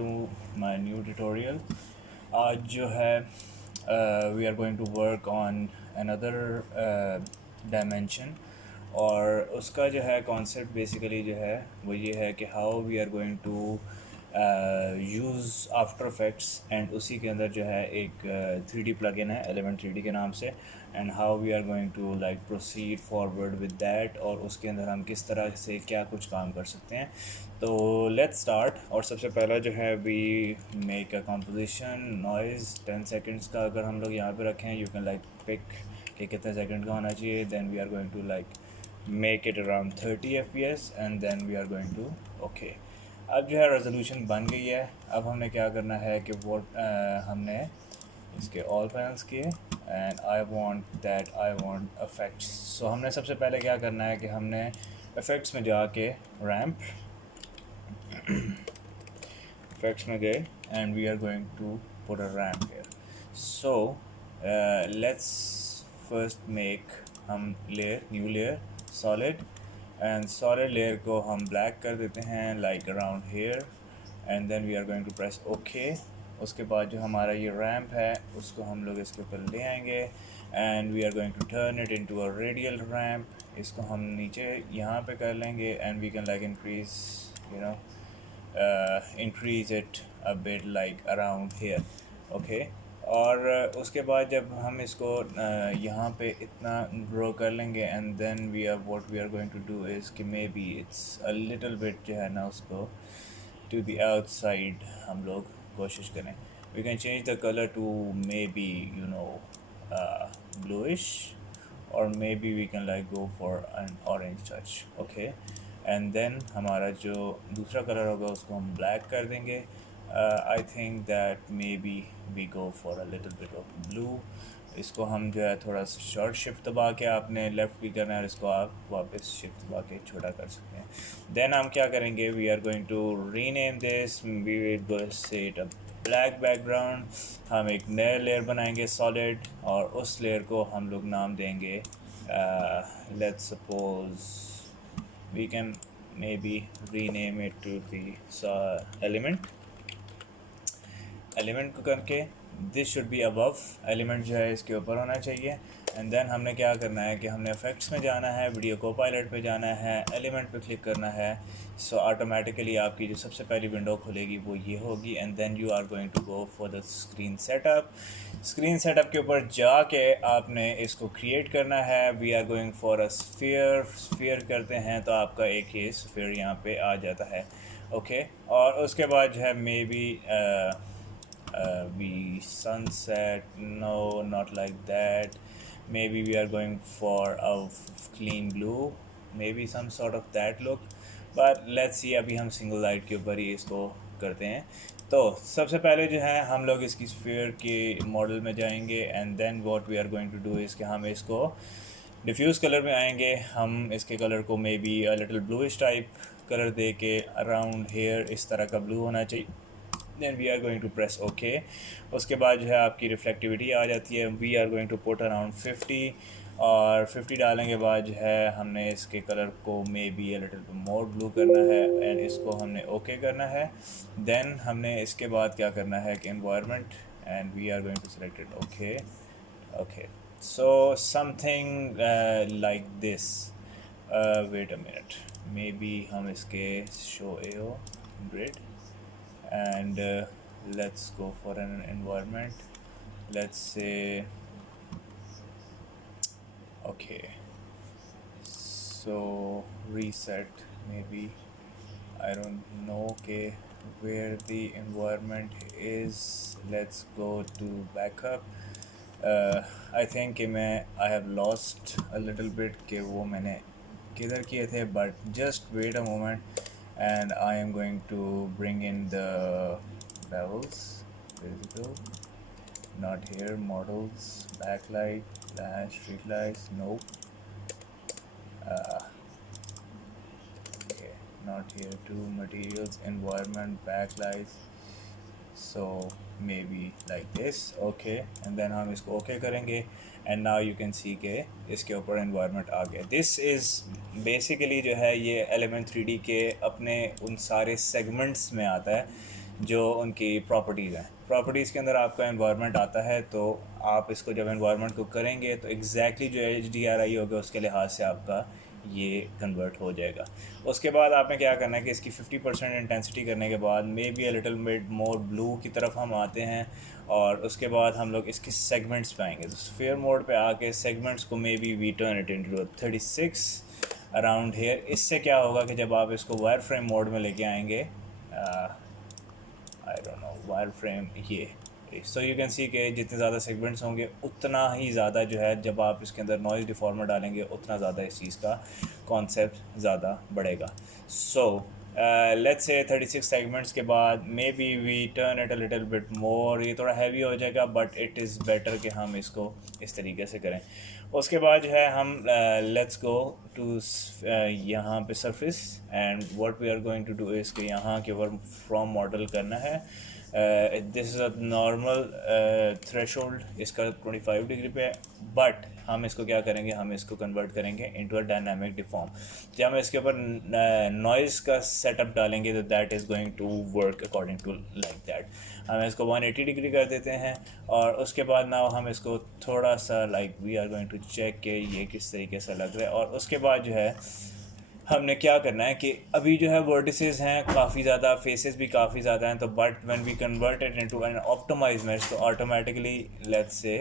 to my new tutorial. आज जो है we are going to work on another dimension, और उसका जो है concept basically जो है वो ये है कि how we are going to use after effects, and उसी के अंदर जो है एक 3D प्लगइन है एलिमेंट 3D के नाम से, and how we are going to like proceed forward with that, और उसके अंदर हम किस तरह से क्या कुछ काम कर सकते हैं. तो लेट्स स्टार्ट. और सबसे पहला जो है we make a composition noise 10 seconds का अगर हम लोग यहाँ पे रखें, यू कैन लाइक पिक कि कितने सेकंड का होना चाहिए. Then we are going to like make it around 30 FPS, and then we are going to okay. अब जो है रेजोल्यूशन बन गई है. अब हमने क्या करना है कि वो हमने इसके ऑल पैनल्स किए, एंड आई वांट इफेक्ट्स. सो हमने सबसे पहले क्या करना है कि हमने इफेक्ट्स में जाके रैम्प इफेक्ट्स में गए, and we are going to put a ramp here. So let's first make हम new layer solid, and solid layer को हम ब्लैक कर देते हैं like around here, and then we are going to press okay. उसके बाद जो हमारा ये रैम्प है उसको हम लोग इसके ऊपर ले आएंगे, and we are going to turn it into a radial ramp. इसको हम नीचे यहाँ पे कर लेंगे, and we can like increase it a bit like around here. Okay. और उसके बाद जब हम इसको यहाँ पे इतना ग्रो कर लेंगे, and then what we are going to do is कि maybe it's a little bit जो है ना उसको टू द आउटसाइड हम लोग कोशिश करें. We can change the colour to maybe bluish, और maybe we can like go for an orange touch. Okay. And then हमारा जो दूसरा कलर होगा उसको हम ब्लैक कर देंगे. I think that maybe we go for a little bit of blue. इसको हम जो है थोड़ा सा शॉर्ट शिफ्ट दबा के आपने लेफ़्ट भी करना है, और इसको आप वापस शिफ्ट दबा के छोटा कर सकते हैं. देन हम क्या करेंगे, we are going to rename this, we will go set a black background. हम एक नया लेयर बनाएंगे सॉलिड, और उस लेयर को हम लोग नाम देंगे let's suppose we can maybe rename it to the element को करके this should be above. Element जो है इसके ऊपर होना चाहिए. एंड देन हमने क्या करना है कि हमने इफेक्ट्स में जाना है, वीडियो को पायलट पे जाना है, एलिमेंट पे क्लिक करना है. सो ऑटोमेटिकली आपकी जो सबसे पहली विंडो खुलेगी वो ये होगी, and then you are going to go for the screen setup. Screen setup के ऊपर जाके आपने इसको क्रिएट करना है. We are going for a sphere करते हैं तो आपका एक ये स्फीयर यहाँ पे आ जाता है. ओके. और उसके बाद जो है may be we sunset, no, not like that. Maybe we are going for a clean blue, maybe some sort of that look, but let's see. अभी हम सिंगल लाइट के ऊपर ही इसको करते हैं. तो सबसे पहले जो है हम लोग इसकी स्फीयर के मॉडल में जाएंगे, and then what we are going to do is कि हम इसको डिफ्यूज़ कलर में आएंगे. हम इसके कलर को maybe a little bluish type colour दे के अराउंड हेयर इस तरह का ब्लू होना चाहिए. Then we are going to press okay. उसके बाद जो है आपकी रिफ्लेक्टिविटी आ जाती है. We are going to put around 50, और 50 डालने के बाद जो है हमने इसके कलर को maybe a little more blue करना है, एंड इसको हमने ओके करना है. देन हमने इसके बाद क्या करना है कि environment, and we are going to select it okay. Okay. So something like this. Wait a minute, maybe हम इसके show AO grid, and let's go for an environment. Let's say okay, so reset, maybe I don't know okay where the environment is. Let's go to backup. I think I have lost a little bit कि वो मैंने किधर किए थे, but just wait a moment, and I am going to bring in the bevels, visible, not here, models, backlight, flash, street lights, nope. Okay, not here too, materials, environment, backlights, so maybe like this. Okay, and then हम इसको okay करेंगे, and now you can सी के इसके ऊपर एनवायरनमेंट आ गया. This is basically जो है ये एलिमेंट 3D के अपने उन सारे सेगमेंट्स में आता है जो उनकी प्रॉपर्टीज़ हैं। प्रॉपर्टीज़ के अंदर आपका एनवायरनमेंट आता है, तो आप इसको जब एनवायरनमेंट को करेंगे तो एग्जैक्टली जो HDRI होगा उसके लिहाज से आपका ये कन्वर्ट हो जाएगा। उसके बाद आपने क्या करना है कि इसकी 50% इंटेंसिटी करने के बाद maybe a little bit मोर ब्लू की तरफ हम आते हैं, और उसके बाद हम लोग इसकी सेगमेंट्स पे आएंगे। तो स्फीयर मोड पे आके सेगमेंट्स को maybe we turn it into 36 around here. इससे क्या होगा कि जब आप इसको वायर फ्रेम मोड में लेके आएंगे, I don't know wire frame, ये सो यू कैन सी कि जितने ज़्यादा सेगमेंट्स होंगे उतना ही ज़्यादा जो है, जब आप इसके अंदर नॉइज़ डिफॉर्मर डालेंगे उतना ज़्यादा इस चीज़ का कॉन्सेप्ट ज़्यादा बढ़ेगा। सो लेट्स से 36 सेगमेंट्स के बाद maybe we turn it a little bit more. ये थोड़ा हैवी हो जाएगा, बट इट इज़ बेटर कि हम इसको इस तरीके से करें। उसके बाद जो है हम लेट्स गो टू यहाँ पे surface, and what we are going to do is कि यहाँ के ऊपर फ्रॉम मॉडल करना है। This is a normal threshold, इसका 25 डिग्री पे है, बट हम इसको क्या करेंगे, हम इसको कन्वर्ट करेंगे इनटू अ डायनामिक डिफॉर्म। जब हम इसके ऊपर नॉइज़ का सेटअप डालेंगे तो that is going to work according to like that. हम इसको 180 डिग्री कर देते हैं, और उसके बाद ना हम इसको थोड़ा सा like we are going to check कि ये किस तरीके से लग रहा है। और उसके बाद जो है हमने क्या करना है कि अभी जो है वर्टिसेस हैं काफ़ी ज़्यादा, फेसेस भी काफ़ी ज़्यादा हैं, तो but when we convert it into an optimise mesh तो automatically let's say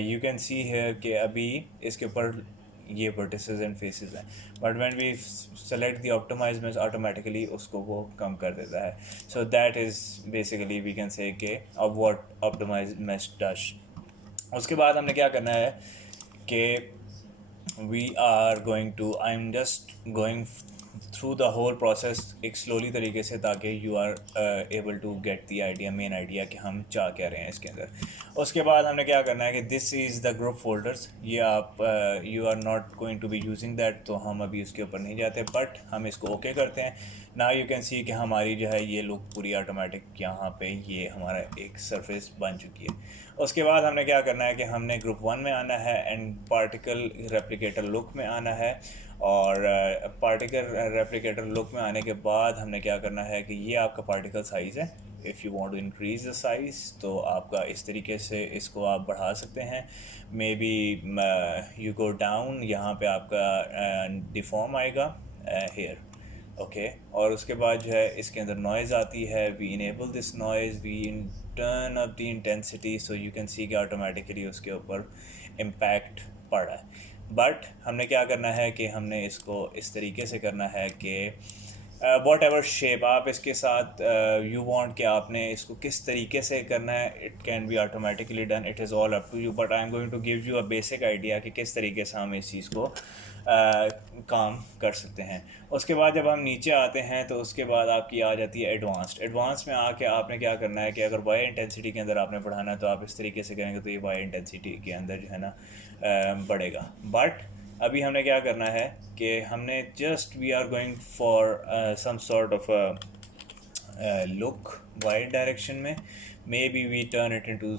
you can see here कि अभी इसके ऊपर ये वर्टिसेस एंड फेसेस हैं, but when we select the optimise mesh automatically उसको वो कम कर देता है। So that is basically we can say कि अब व्हाट ऑप्टिमाइज मैश डज। उसके बाद हमने क्या करना है कि we are going to I'm just going through the whole process एक स्लोली तरीके से, ताकि you are able to get the idea, main idea कि हम चाह क्या रहे हैं इसके अंदर। उसके बाद हमने क्या करना है कि this is the group folders, ये आप you are not going to be using that, तो हम अभी उसके ऊपर नहीं जाते, बट हम इसको ओके करते हैं। नाउ यू कैन सी कि हमारी जो है ये लुक पूरी ऑटोमेटिक यहाँ पे ये हमारा एक सरफेस बन चुकी है। उसके बाद हमने क्या करना है कि हमने ग्रुप 1 में आना है एंड पार्टिकल रेप्लिकेटर लुक में आना है, और पार्टिकल रेप्लिकेटर लुक में आने के बाद हमने क्या करना है कि ये आपका पार्टिकल साइज़ है। If you want to increase the size तो आपका इस तरीके से इसको आप बढ़ा सकते हैं। Maybe you go down, यहाँ पे आपका डिफॉर्म आएगा हेयर, ओके। और उसके बाद जो है इसके अंदर नॉइज़ आती है, we enable this noise, we turn up the intensity, so you can see कि ऑटोमेटिकली उसके ऊपर इम्पैक्ट पड़ रहा है। बट हमने क्या करना है कि हमने इसको इस तरीके से करना है कि वॉट एवर शेप आप इसके साथ यू वांट कि आपने इसको किस तरीके से करना है, it can be automatically done, it is all up to you, but I am going to give you a basic idea कि किस तरीके से हम इस चीज़ को काम कर सकते हैं। उसके बाद जब हम नीचे आते हैं तो उसके बाद आपकी आ जाती है एडवांस्ड। एडवांस में आके आपने क्या करना है कि अगर वाई इंटेंसिटी के अंदर आपने बढ़ाना है तो आप इस तरीके से करेंगे तो ये वाई इंटेंसिटी के अंदर जो है ना बढ़ेगा। बट अभी हमने क्या करना है कि हमने just we are going for some sort of look wide direction में, maybe we turn it into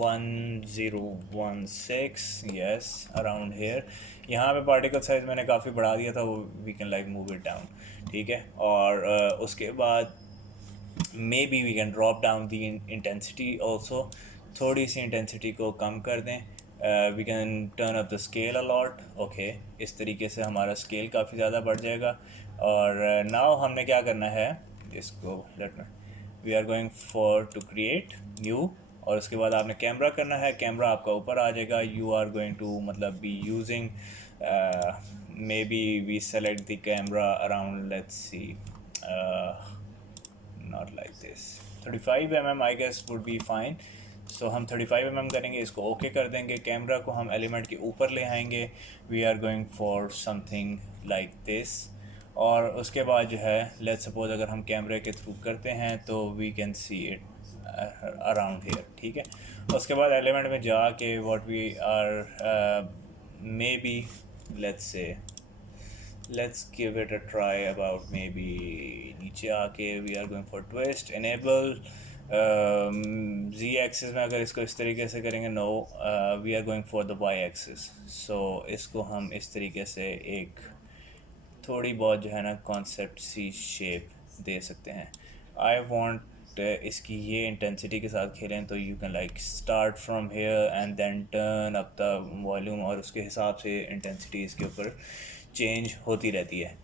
1016, yes around here. यहाँ पे पार्टिकल साइज मैंने काफ़ी बढ़ा दिया था, वो we can like move it down, ठीक है। और उसके बाद maybe we can drop down the intensity also, थोड़ी सी इंटेंसिटी को कम कर दें। We can turn up the scale a lot, okay. इस तरीके से हमारा स्केल काफ़ी ज़्यादा बढ़ जाएगा। और नाउ हमने क्या करना है इसको लेट में we are going for to create new, और उसके बाद आपने कैमरा करना है, कैमरा आपका ऊपर आ जाएगा। यू आर गोइंग टू मतलब be using maybe we select the camera around let's see not like this 35 mm I guess would be fine. So हम 35 mm करेंगे, इसको ओके कर देंगे। कैमरा को हम एलिमेंट के ऊपर ले आएंगे, we are going for something like this. और उसके बाद जो है लेट्स सपोज अगर हम कैमरे के थ्रू करते हैं तो we can see it around here, ठीक है। उसके बाद एलिमेंट में जाके what we are maybe let's say let's give it a try about maybe नीचे आके we are going for twist enable Z axis में अगर इसको इस तरीके से करेंगे, no we are going for the Y axis. So इसको हम इस तरीके से एक थोड़ी बहुत जो है ना कॉन्सेप्ट सी शेप दे सकते हैं। आई वांट इसकी ये इंटेंसिटी के साथ खेलें, तो you can like start from here and then turn up the volume, और उसके हिसाब से इंटेंसिटी इसके ऊपर चेंज होती रहती है.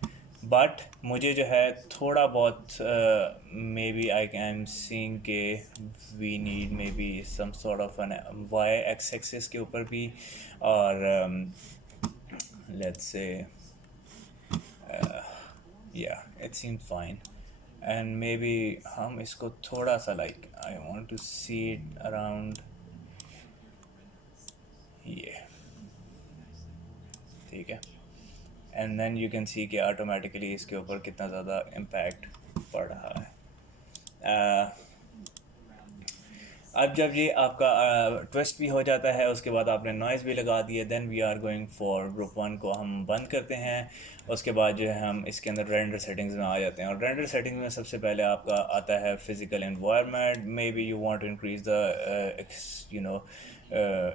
बट मुझे जो है थोड़ा बहुत maybe I can seeing के we need maybe some sort of an Y X axis के ऊपर भी, और लेट्स से या it seem fine. And maybe हम इसको थोड़ा सा like I want to see it around ये, ठीक है. And then you can see कि ऑटोमेटिकली इसके ऊपर कितना ज़्यादा इम्पैक्ट पड़ रहा है. अब जब ये आपका ट्विस्ट भी हो जाता है, उसके बाद आपने नॉइज़ भी लगा दिया, then we are going for group 1 को हम बंद करते हैं. उसके बाद जो है हम इसके अंदर रेंडर सेटिंग्स में आ जाते हैं, और रेंडर सेटिंग्स में सबसे पहले आपका आता है physical environment. Maybe you want to increase the you know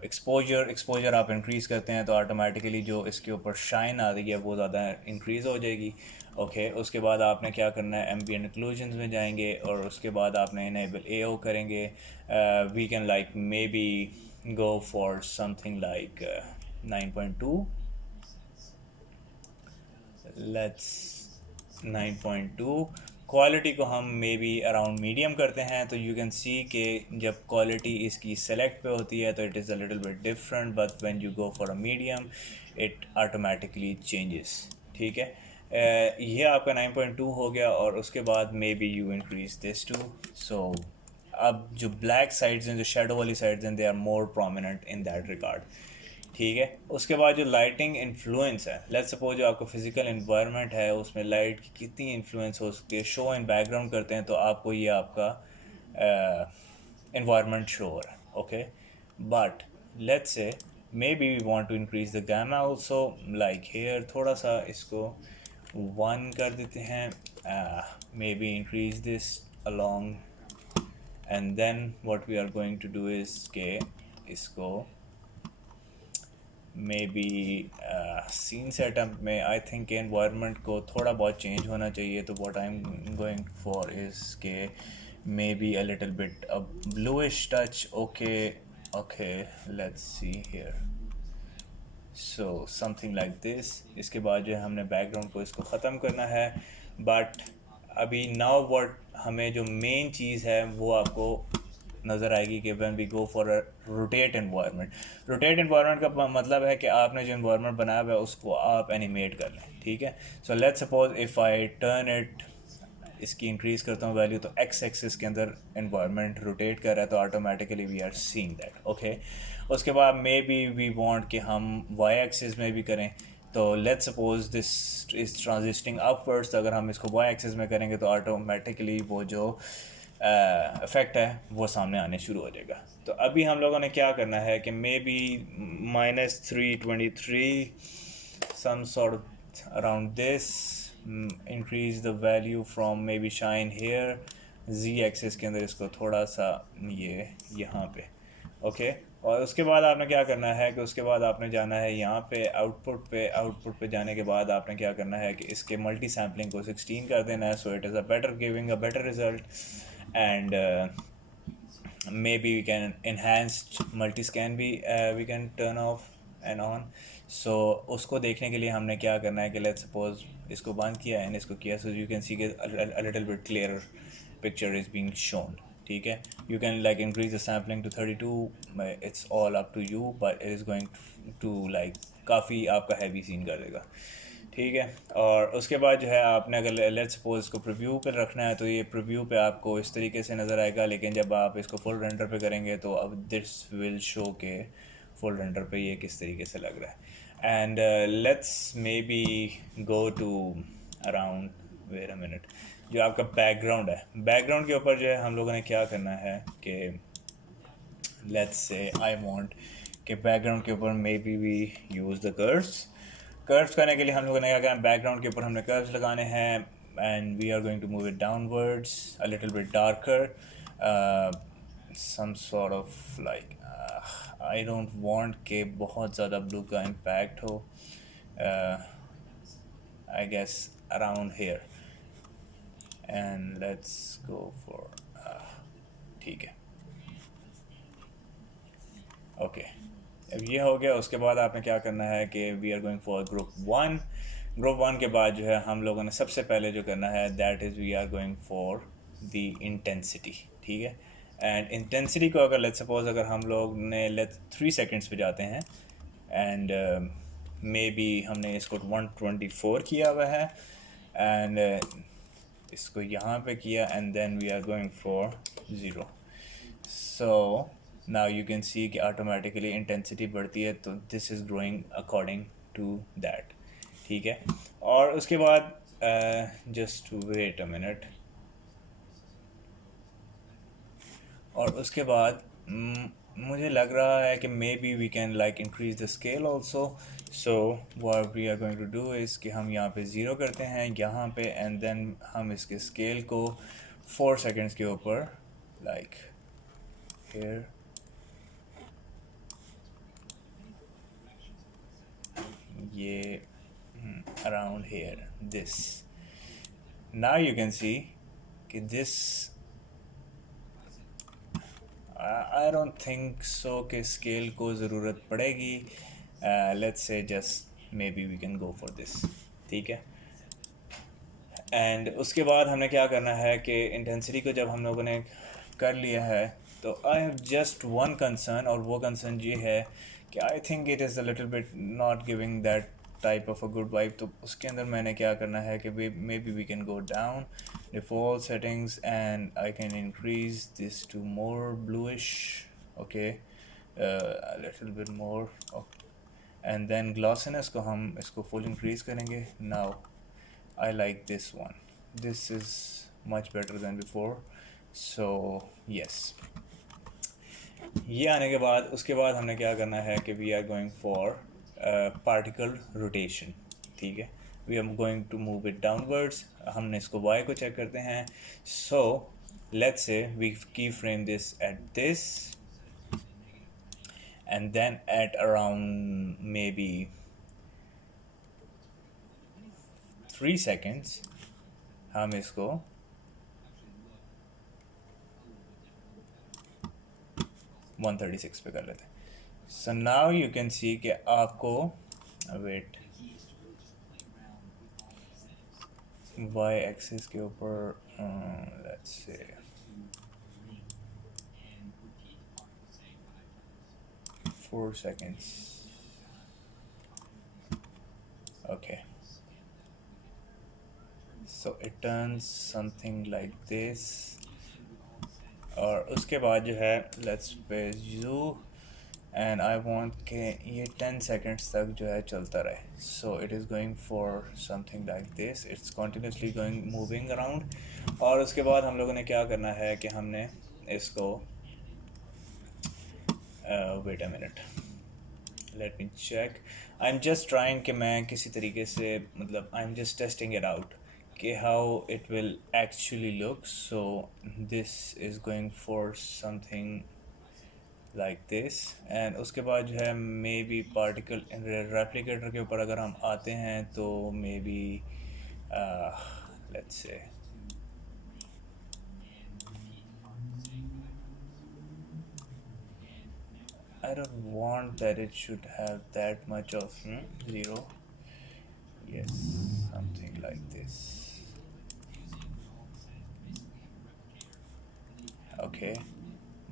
exposure आप इंक्रीज़ करते हैं तो ऑटोमेटिकली जो इसके ऊपर शाइन आ रही है वो ज़्यादा इंक्रीज़ हो जाएगी. ओके उसके बाद आपने क्या करना है, एम्बिएंट इंक्लूजन्स में जाएंगे और उसके बाद आपने इनेबल एओ करेंगे. We can like maybe go for something like 9.2, let's 9.2. Quality को हम मे बी अराउंड मीडियम करते हैं, तो यू कैन सी कि जब क्वालिटी इसकी सेलेक्ट पे होती है तो it is a little bit different, but when you go for a medium it automatically changes. ठीक है, ये आपका 9.2 हो गया, और उसके बाद maybe you increase this too. So अब जो ब्लैक साइड्स हैं, जो शेडो वाली साइड्स हैं, they are more prominent in that regard. ठीक है, उसके बाद जो लाइटिंग इन्फ्लुएंस है, लेट्स सपोज जो आपका फिजिकल इन्वायरमेंट है उसमें लाइट की कितनी इन्फ्लुएंस हो सकती है. शो इन बैकग्राउंड करते हैं तो आपको ये आपका इन्वायरमेंट शो हो रहा है. Okay, but let's say maybe we want to increase the gamma also, like here थोड़ा सा इसको 1 कर देते हैं. Maybe increase this along, and then what we are going to do is के इसको मे बी सीन सेटअप में I think environment को थोड़ा बहुत चेंज होना चाहिए. तो what I am going for is के maybe a little bit a bluish touch. Okay okay, let's see here, so something like this. इसके बाद जो है हमने बैकग्राउंड को इसको ख़त्म करना है. बट अभी नाउ व्हाट हमें जो मेन चीज़ है वो आपको नज़र आएगी कि when we go for a rotate environment. Rotate environment का मतलब है कि आपने जो एनवायरनमेंट बनाया हुआ है उसको आप एनिमेट कर लें. ठीक है, so let's suppose if I turn it, इसकी इंक्रीज़ करता हूँ वैल्यू, तो एक्स एक्सिस के अंदर एनवायरनमेंट रोटेट कर रहा है, तो automatically we are seeing that. Okay, उसके बाद मे बी वी वांट कि हम वाई एक्सिस में भी करें. तो let's suppose this is transiting upwards, तो अगर हम इसको वाई एक्सिस में करेंगे तो ऑटोमेटिकली वो जो इफ़ेक्ट है वो सामने आने शुरू हो जाएगा. तो अभी हम लोगों ने क्या करना है कि may be -323 some sort of around this, increase the value from maybe shine here, z axis के अंदर इसको थोड़ा सा ये यहाँ पे. ओके, और उसके बाद आपने क्या करना है कि उसके बाद आपने जाना है यहाँ पे आउटपुट पे जाने के बाद आपने क्या करना है कि इसके मल्टी सैम्पलिंग को 16 कर देना है, so it is a better giving a better result. And maybe we can enhanced multi scan भी we can turn off and on. सो उसको देखने के लिए हमने क्या करना है कि लेट्स सपोज इसको बंद किया एंड इसको किया, सो you can C a little bit clearer picture is being shown. ठीक है, you can like increase the sampling to 32, it's all up to you, but it is going to like काफ़ी आपका heavy scene कर देगा. ठीक है, और उसके बाद जो है आपने अगर लेट्स सपोज इसको प्रीव्यू पर रखना है तो ये प्रीव्यू पे आपको इस तरीके से नज़र आएगा, लेकिन जब आप इसको फुल रेंडर पे करेंगे तो अब दिस विल शो के फुल रेंडर पे ये किस तरीके से लग रहा है. And let's maybe go to around wait a minute, जो आपका बैकग्राउंड है, बैकग्राउंड के ऊपर जो है हम लोगों ने क्या करना है कि लेट्स से आई वांट कि बैकग्राउंड के ऊपर maybe we use the curves करने के लिए हम लोगों ने क्या करना, बैकग्राउंड के ऊपर हमने कर्व्स लगाने हैं, and we are going to move it downwards a little bit darker, some sort of like I don't want कि बहुत ज़्यादा ब्लू का इम्पैक्ट हो, I guess around here. And let's go for, ठीक है, ओके। अब ये हो गया। उसके बाद आपने क्या करना है कि we are going for group 1। Group 1 के बाद जो है हम लोगों ने सबसे पहले जो करना है that is we are going for the intensity, ठीक है। एंड इंटेंसिटी को अगर लेट्स सपोज अगर हम लोग ने लेट 3 सेकेंड्स पे जाते हैं एंड मे बी हमने इसको 124 किया हुआ है एंड इसको यहाँ पे किया and then we are going for 0। So now you can see कि ऑटोमेटिकली इंटेंसिटी बढ़ती है, तो this is growing according to that, ठीक है। और उसके बाद जस्ट वेट अ मिनट, और उसके बाद मुझे लग रहा है कि maybe we can like increase the scale also. So what we are going to do is कि हम यहाँ पे 0 करते हैं यहाँ पे एंड देन हम इसके स्केल को 4 सेकेंड्स के ऊपर लाइक here ये around here this, now you can see कि this I don't think so कि scale को ज़रूरत पड़ेगी। let's say just maybe we can go for this, ठीक है। एंड उसके बाद हमने क्या करना है कि इंटेंसिटी को जब हम लोगों ने कर लिया है तो I have just one concern, और वो कंसर्न ये है कि I think it is a little bit not giving that type of a good vibe. तो उसके अंदर मैंने क्या करना है कि maybe we can go down default settings and I can increase this to more bluish, okay, little bit more, and then glossiness को हम इसको फुल इंक्रीज़ करेंगे। Now I like this one. This is much better than before. So yes. ये आने के बाद उसके बाद हमने क्या करना है कि we are going for particle rotation, ठीक है। We are going to move it downwards. हमने इसको y को चेक करते हैं। So let's say we keyframe this at this and then at around maybe 3 seconds हम इसको 136 पे कर लेते हैं। सो नाउ यू कैन सी कि आपको वेट वाई एक्सिस के ऊपर let's say 4 seconds, okay, so it turns something like this। और उसके बाद जो है लेट्स पे यू एंड आई वांट के ये 10 सेकेंड्स तक जो है चलता रहे। सो it is going for something like this, it's continuously going moving around. और उसके बाद हम लोगों ने क्या करना है कि हमने इसको wait a minute, let me check, I am just trying कि मैं किसी तरीके से मतलब I am just testing it out कि how it will actually look. So this is going for something like this and उसके बाद जो है मे बी पार्टिकल रेप्लिकेटर के ऊपर अगर हम आते हैं तो मे बी लेट्स से I don't want that it should have that much of 0, yes, something like this, okay,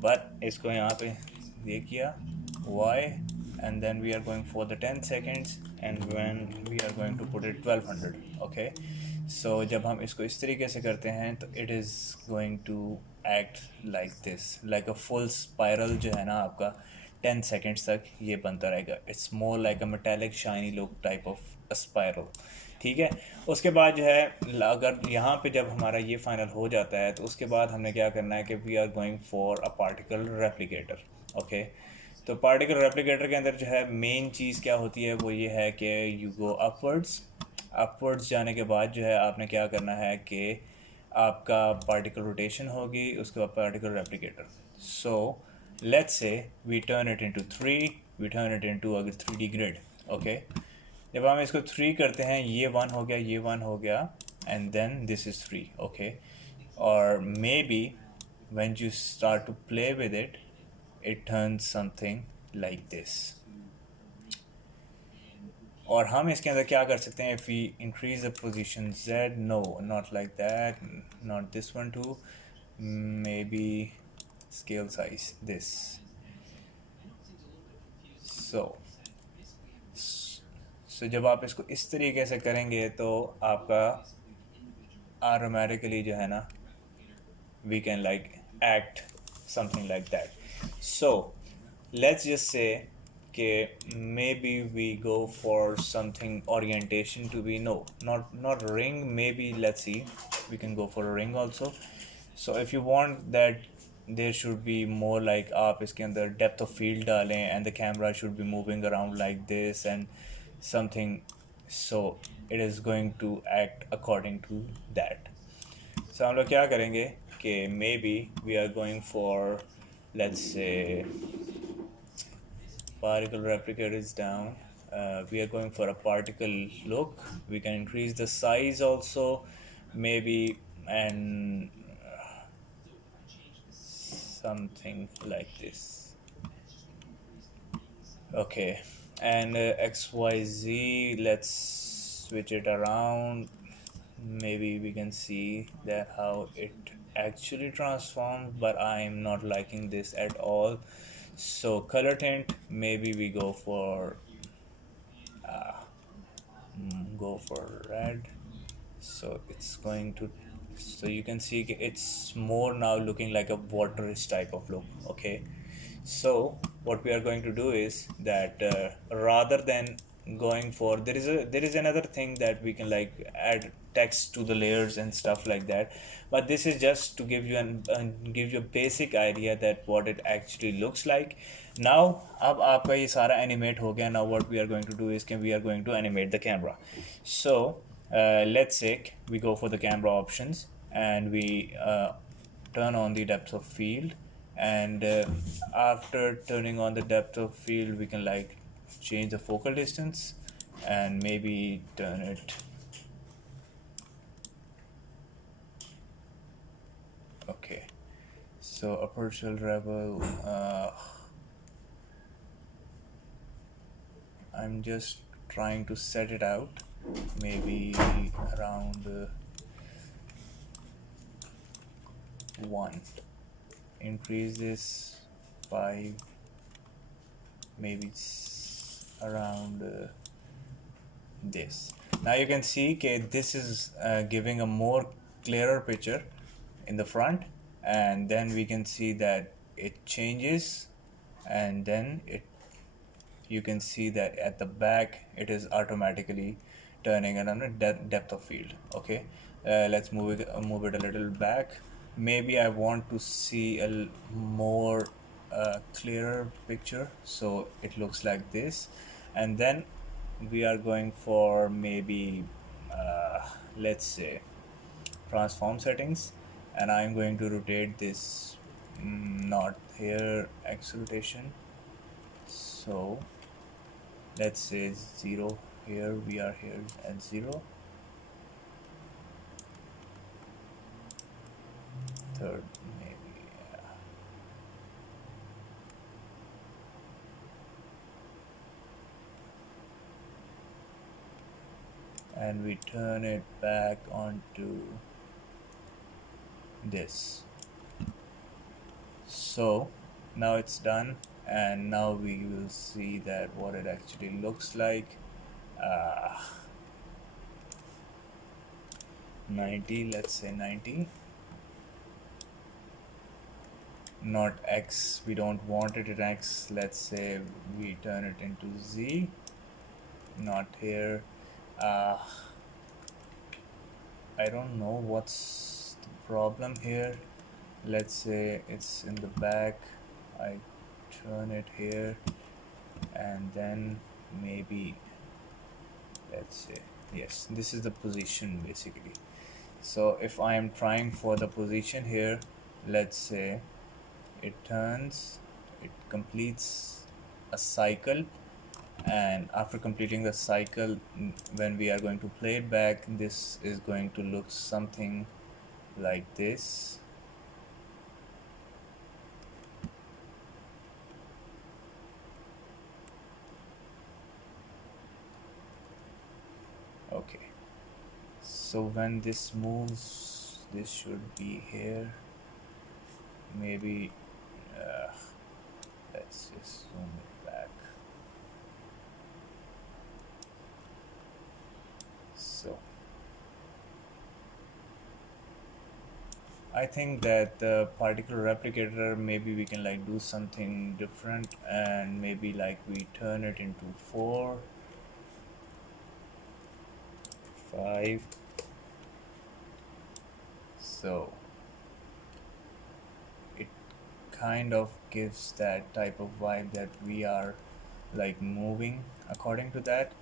but इसको यहाँ पे ये किया y and then we are going for the 10 seconds and when we are going to put it 1200, okay। so जब हम इसको इस तरीके से करते हैं तो it is going to act like this, like a full spiral जो है ना आपका 10 seconds तक ये बनता रहेगा। It's more like a metallic shiny look type of अ स्पायरल, ठीक है। उसके बाद जो है अगर यहाँ पे जब हमारा ये फाइनल हो जाता है तो उसके बाद हमने क्या करना है कि we are going for a particle replicator, okay. तो पार्टिकल रेप्लिकेटर के अंदर जो है मेन चीज़ क्या होती है वो ये है कि यू गो अपवर्ड्स जाने के बाद जो है आपने क्या करना है कि आपका पार्टिकल रोटेशन होगी, उसके बाद particle replicator. So let's say we turn it into 3, we turn it into a 3D grid, okay। जब हम इसको 3 करते हैं ये 1 हो गया, ये 1 हो गया and then this is 3. Okay, or maybe when you start to play with it, it turns something like this. और हम इसके अंदर क्या कर सकते हैं, if we increase the position Z, no, not like that, not this one too, maybe scale size this. So जब आप इसको इस तरीके से करेंगे तो आपका automatically जो है ना, we can like act something like that. So let's just say maybe we go for something orientation to be, no, not a ring, maybe let's see, we can go for a ring also. So if you want that there should be more like आप इसके अंदर depth of field डालें and the camera should be moving around like this and something, so it is going to act according to that. So हम लोग क्या करेंगे कि maybe we are going for, let's say, particle replicator is down, we are going for a particle look. We can increase the size also maybe, and something like this. Okay, and XYZ, let's switch it around. Maybe we can see that how it actually transforms, but I'm not liking this at all. So color tint, maybe we go for red. So it's going to, so you can see it's more now looking like a waterish type of look. Okay, so what we are going to do is that rather than going for, there is another thing that we can like add text to the layers and stuff like that, but this is just to give you give you a basic idea that what it actually looks like. Now अब आपका ये सारा animate हो गया. Now what we are going to do is we are going to animate the camera. So let's say we go for the camera options and we turn on the depth of field, and after turning on the depth of field we can like change the focal distance and maybe turn it, okay, so aperture level, I'm just trying to set it out maybe around 1, increase this 5, maybe around this. Now you can see this is giving a more clearer picture in the front, and then we can see that it changes, and then you can see that at the back it is automatically turning around a depth of field. Okay, let's move it a little back. Maybe I want to see a more clearer picture, so it looks like this, and then we are going for maybe let's say transform settings, and I'm going to rotate this, not here, acceleration, so let's say 0 here, we are here at 0, third maybe, and we turn it back onto this. So now it's done, and now we will see that what it actually looks like. 90, let's say 90, not X, we don't want it in X, let's say we turn it into Z, not here. I don't know what's the problem here. Let's say it's in the back, I turn it here, and then maybe let's say, yes, this is the position basically. So if I am trying for the position here, let's say it turns, it completes a cycle, and after completing the cycle, when we are going to play it back, this is going to look something like this. Okay, so when this moves, this should be here. Maybe let's just zoom it back. So I think that the particle replicator, maybe we can like do something different, and maybe like we turn it into 4, 5. So it kind of gives that type of vibe that we are like moving according to that.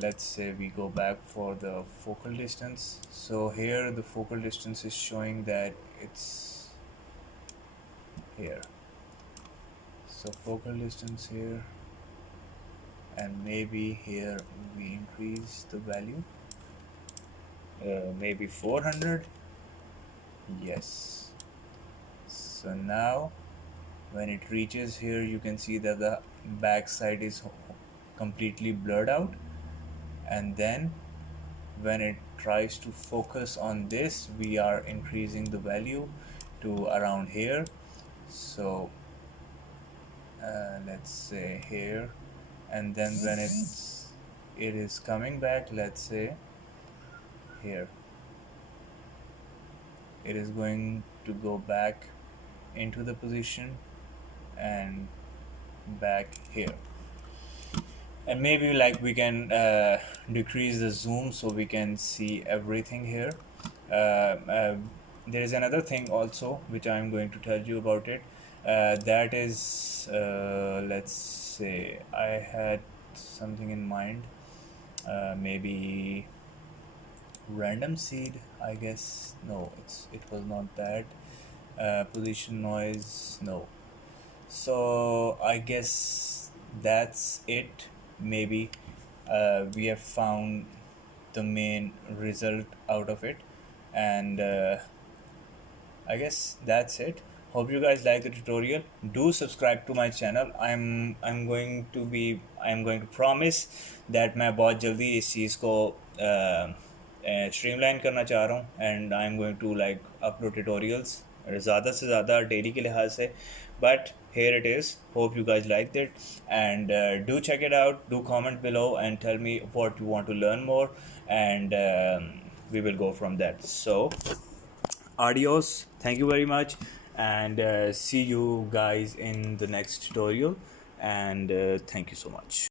Let's say we go back for the focal distance. So here the focal distance is showing that it's here. So focal distance here, and maybe here we increase the value, maybe 400. Yes. So now when it reaches here, you can see that the back side is completely blurred out, and then when it tries to focus on this, we are increasing the value to around here. So let's say here, and then when it is coming back, let's say here, it is going to go back into the position and back here. And maybe like we can decrease the zoom so we can see everything here. There is another thing also which I'm going to tell you about it. That is, let's say I had something in mind, maybe random seed, I guess. No, it was not that. Position noise, no. So I guess that's it. Maybe we have found the main result out of it, and I guess that's it. Hope you guys like the tutorial. Do subscribe to my channel. I'm going to promise that मैं बहुत जल्दी इस चीज़ को स्ट्रीमलाइन करना चाह रहा हूँ, and I'm going to like upload tutorials ज़्यादा से ज़्यादा डेली के लिहाज से. But here it is. Hope you guys liked it, and do check it out. Do comment below and tell me what you want to learn more, and we will go from that. So adios, thank you very much, and see you guys in the next tutorial, and thank you so much.